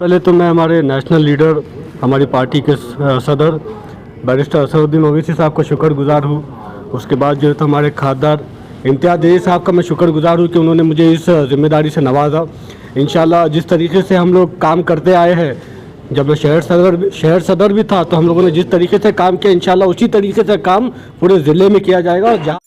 पहले तो मैं हमारे नेशनल लीडर, हमारी पार्टी के सदर बैरिस्टर असदुद्दीन ओवैसी साहब का शुक्रगुजार हूँ। उसके बाद जो है तो हमारे खासदार इम्तियाज़ जलील साहब का मैं शुक्रगुजार हूँ कि उन्होंने मुझे इस जिम्मेदारी से नवाजा। इंशाल्लाह जिस तरीके से हम लोग काम करते आए हैं, जब मैं शहर सदर भी था तो हम लोगों ने जिस तरीके से काम किया, इंशाल्लाह उसी तरीके से काम पूरे ज़िले में किया जाएगा। और जहाँ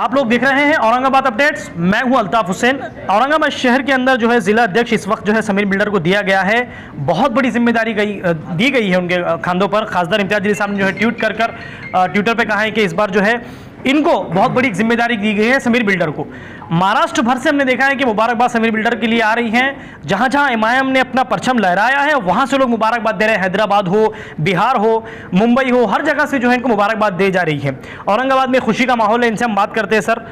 आप लोग देख रहे हैं औरंगाबाद अपडेट्स। मैं हूं अल्ताफ हुसैन। औरंगाबाद शहर के अंदर जो है जिला अध्यक्ष इस वक्त जो है समीर बिल्डर को दिया गया है। बहुत बड़ी जिम्मेदारी दी गई है उनके खांदों पर। खासदार इम्तियाज जलील साहब ने जो है ट्विटर पे कहा है कि इस बार जो है इनको बहुत बड़ी जिम्मेदारी दी गई है समीर बिल्डर को। महाराष्ट्र भर से हमने देखा है कि मुबारकबाद समीर बिल्डर के लिए आ रही हैं। जहां जहां एमआईएम ने अपना परचम लहराया है वहां से लोग मुबारकबाद दे रहे हैं। हैदराबाद हो, बिहार हो, मुंबई हो, हर जगह से जो है इनको मुबारकबाद दी जा रही है। औरंगाबाद में खुशी का माहौल है। इनसे हम बात करते हैं। सर,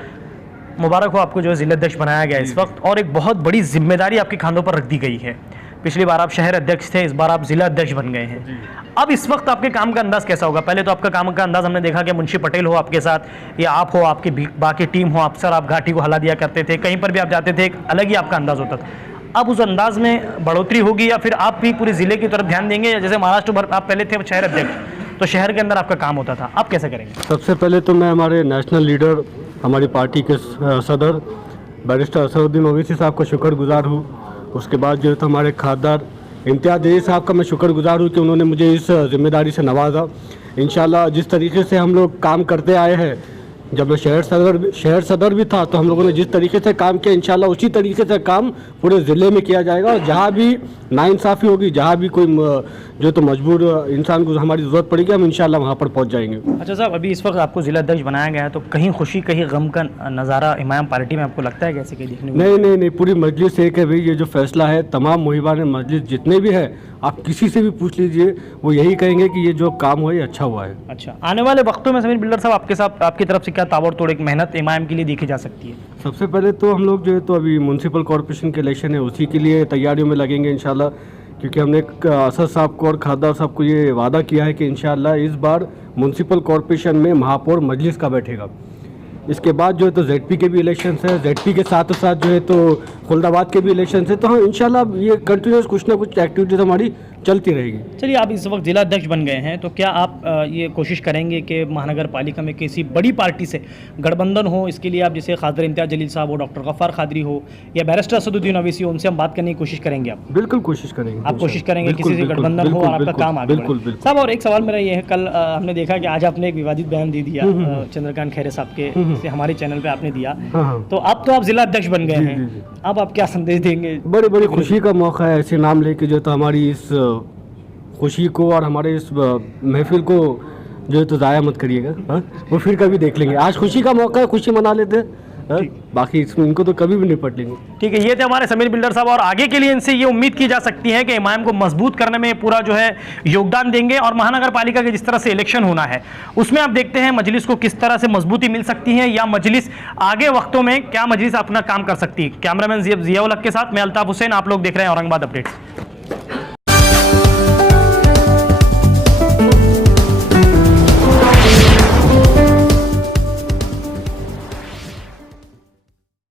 मुबारक हो आपको जो है जिलाध्यक्ष बनाया गया इस वक्त, और एक बहुत बड़ी जिम्मेदारी आपके खानों पर रख दी गई है। पिछली बार आप शहर अध्यक्ष थे, इस बार आप जिला अध्यक्ष बन गए हैं। अब इस वक्त आपके काम का अंदाज कैसा होगा? पहले तो आपका काम का अंदाज हमने देखा कि मुंशी पटेल हो आपके साथ, या आप हो, आपकी बाकी टीम हो, अफसर आप घाटी को हला दिया करते थे, कहीं पर भी आप जाते थे एक अलग ही आपका अंदाज होता था। अब उस अंदाज में बढ़ोतरी होगी, या फिर आप भी पूरे जिले की तरफ ध्यान देंगे? या जैसे महाराष्ट्र भर आप पहले थे शहर अध्यक्ष, तो शहर के अंदर आपका काम होता था, आप कैसे करेंगे? सबसे पहले तो मैं हमारे नेशनल लीडर, हमारी पार्टी के सदर बैरिस्टर असदुद्दीन ओवैसी साहब का शुक्रगुजार हूँ। उसके बाद जो है तो हमारे खासदार इम्तियाज जलील साहब का मैं शुक्रगुजार हूँ कि उन्होंने मुझे इस जिम्मेदारी से नवाजा। इंशाल्लाह जिस तरीके से हम लोग काम करते आए हैं, जब मैं शहर सदर भी था तो हम लोगों ने जिस तरीके से काम किया, इंशाल्लाह उसी तरीके से काम पूरे ज़िले में किया जाएगा। और जहाँ भी नाइंसाफ़ी होगी, जहाँ भी कोई जो तो मजबूर इंसान को हमारी ज़रूरत पड़ेगी, हम इंशाल्लाह वहाँ पर पहुँच जाएंगे। अच्छा साहब, अभी इस वक्त आपको जिला अध्यक्ष बनाया गया है, तो कहीं खुशी कहीं गम का नज़ारा इमाम पार्टी में आपको लगता है कैसे कहीं देखने को? नहीं, पूरी मजलिस एक है भाई। ये जो फैसला है, तमाम मुहिबान मजलिस जितने भी है, आप किसी से भी पूछ लीजिए, वो यही कहेंगे कि ये जो काम हुआ ये अच्छा हुआ है। अच्छा, आने वाले वक्तों में समीर बिल्डर साहब आपके साथ, आपकी तरफ से क्या ताबड़तोड़ एक मेहनत इमाम के लिए देखी जा सकती है? सबसे पहले तो हम लोग जो है तो अभी म्यूनसिपल कॉर्पोरेशन के इलेक्शन है, उसी के लिए तैयारियों में लगेंगे इंशाल्लाह। क्योंकि हमने असद साहब को और खादर साहब को ये वादा किया है कि इंशाल्लाह इस बार म्यूनसिपल कॉरपोरेशन में महापौर मजलिस का बैठेगा। इसके बाद जो है तो जेडपी के भी इलेक्शंस है, जेडपी के साथ साथ जो है तो खुलदाबाद के भी इलेक्शंस है। तो हाँ इंशाल्लाह ये कंटिन्यूस कुछ ना कुछ एक्टिविटीज हमारी चलती रहेगी। चलिए, आप इस वक्त जिला अध्यक्ष बन गए हैं, तो क्या आप ये कोशिश करेंगे कि महानगर पालिका में किसी बड़ी पार्टी से गठबंधन हो? इसके लिए आप जैसे खादर इम्तियाज़ जलील साहब हो, डॉक्टर गफ्फार खादरी हो या बैरिस्टर असदुद्दीन ओवैसी हो, उनसे हम बात करने की कोशिश करेंगे। आप बिल्कुल कोशिश करेंगे, आप कोशिश करेंगे किसी से गठबंधन हो और आपका काम आगे बढ़े। साहब, और एक सवाल मेरा ये है, कल हमने देखा कि आज आपने एक विवादित बयान दे दिया चंद्रकांत खैरे साहब के से, हमारे चैनल पे आपने दिया। तो अब तो आप जिला अध्यक्ष बन गए हैं, अब आप क्या संदेश देंगे? बड़ी बड़ी खुशी का मौका है, ऐसे नाम लेके जो तो हमारी इस खुशी को और हमारे इस महफिल को जो है तो ज़ाया मत करिएगा। हाँ, वो फिर कभी देख लेंगे। आज खुशी का मौका है, खुशी मना लेते हैं। हाँ, बाकी इसमें इनको तो कभी भी निपट लेंगे। ठीक है, ये थे हमारे समीर बिल्डर साहब, और आगे के लिए इनसे ये उम्मीद की जा सकती है कि इमाम को मजबूत करने में पूरा जो है योगदान देंगे, और महानगर पालिका के जिस तरह से इलेक्शन होना है उसमें आप देखते हैं मजलिस को किस तरह से मजबूती मिल सकती है, या मजलिस आगे वक्तों में क्या मजलिस अपना काम कर सकती है। कैमरामैन जियाउल हक के साथ मैं अल्ताफ हुसैन, आप लोग देख रहे हैं औरंगाबाद अपडेट्स।